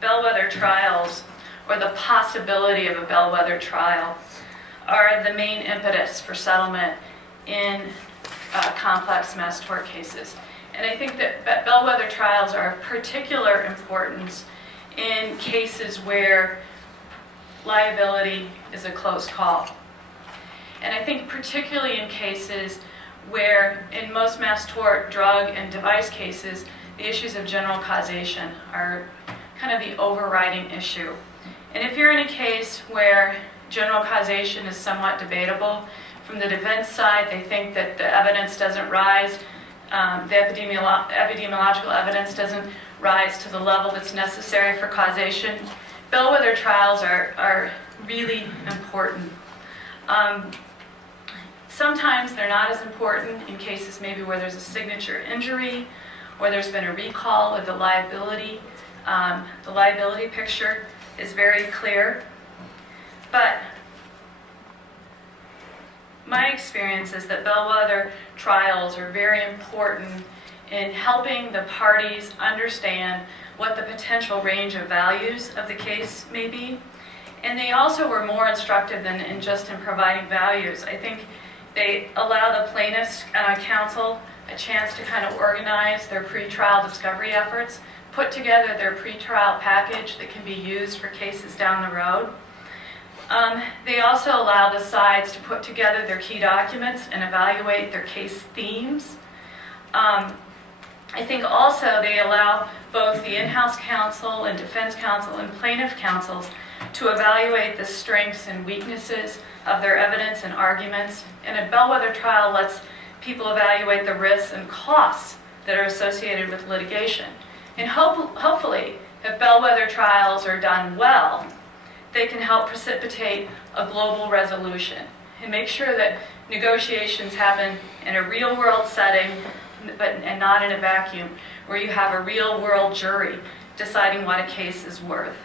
bellwether trials, or the possibility of a bellwether trial, are the main impetus for settlement in complex mass tort cases. And I think that bellwether trials are of particular importance in cases where liability is a close call. And I think particularly in cases where, in most mass tort drug and device cases, the issues of general causation are kind of the overriding issue. And if you're in a case where general causation is somewhat debatable, from the defense side, they think that the evidence doesn't rise, the epidemiological evidence doesn't rise to the level that's necessary for causation. Bellwether trials are really important. Sometimes they're not as important in cases maybe where there's a signature injury, or there's been a recall of the liability. The liability picture is very clear. But my experience is that bellwether trials are very important in helping the parties understand what the potential range of values of the case may be. And they also were more instructive than in just in providing values. I think they allow the plaintiff's counsel a chance to kind of organize their pretrial discovery efforts, put together their pretrial package that can be used for cases down the road. They also allow the sides to put together their key documents and evaluate their case themes. I think also they allow both the in-house counsel and defense counsel and plaintiff counsels to evaluate the strengths and weaknesses of their evidence and arguments. And a bellwether trial lets people evaluate the risks and costs that are associated with litigation. And hopefully, if bellwether trials are done well, they can help precipitate a global resolution and make sure that negotiations happen in a real-world setting, and not in a vacuum, where you have a real-world jury deciding what a case is worth.